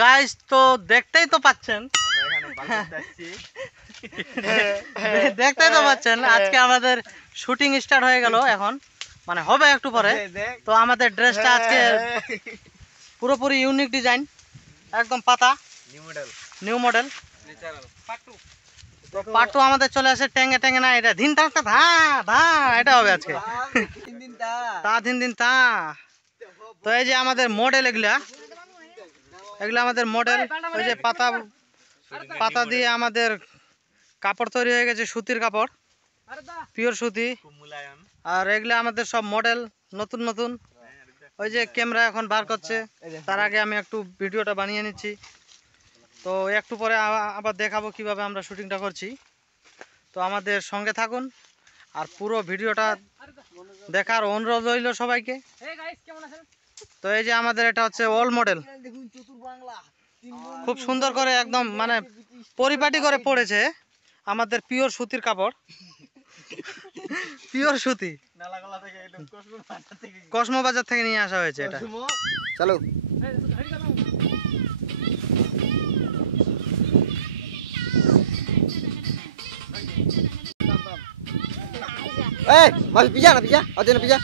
Guys তো দেখতেই তো পাচ্ছেন আজকে আমাদের শুটিং স্টার্ট হয়ে গেল এখন মানে হবে একটু পরে। তো আমাদের ড্রেসটা আজকে পুরোপুরি ইউনিক ডিজাইন, একদম পাতা নিউ মডেল। তো পার্ট 2 আমাদের চলে আসে টেঙ্গে টেঙ্গে না, এটা ধিন তা ধা ধা এটা হবে আজকে তা ধিন দিন তা। তো এই যে আমাদের মডেল, এগুলা আমাদের মডেল। ওই যে পাতা পাতা দিয়ে আমাদের কাপড় তৈরি হয়ে গেছে, সুতির কাপড়, পিওর সুতি। আর এগুলা আমাদের সব মডেল নতুন নতুন। ওই যে ক্যামেরা এখন বার করছে, তার আগে আমি একটু ভিডিওটা বানিয়ে নিচ্ছি। তো একটু পরে আবার দেখাবো কিভাবে আমরা শুটিংটা করছি। তো আমাদের সঙ্গে থাকুন আর পুরো ভিডিওটা দেখার অনুরোধ রইল সবাইকে। তো এই যে আমাদের এটা হচ্ছে ওল্ড মডেল, খুব সুন্দর করে একদম মানে পরিপাটি করে পড়েছে আমাদের পিওর সুতির কাপড়, পিওর সুতি, কসমো বাজার থেকে নিয়ে আসা হয়েছে এটা। চলো masih pijak na pijak, ada na pijak.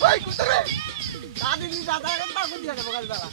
Woi, kutere. Tadi ni datang kan takut dia ke bakal bala.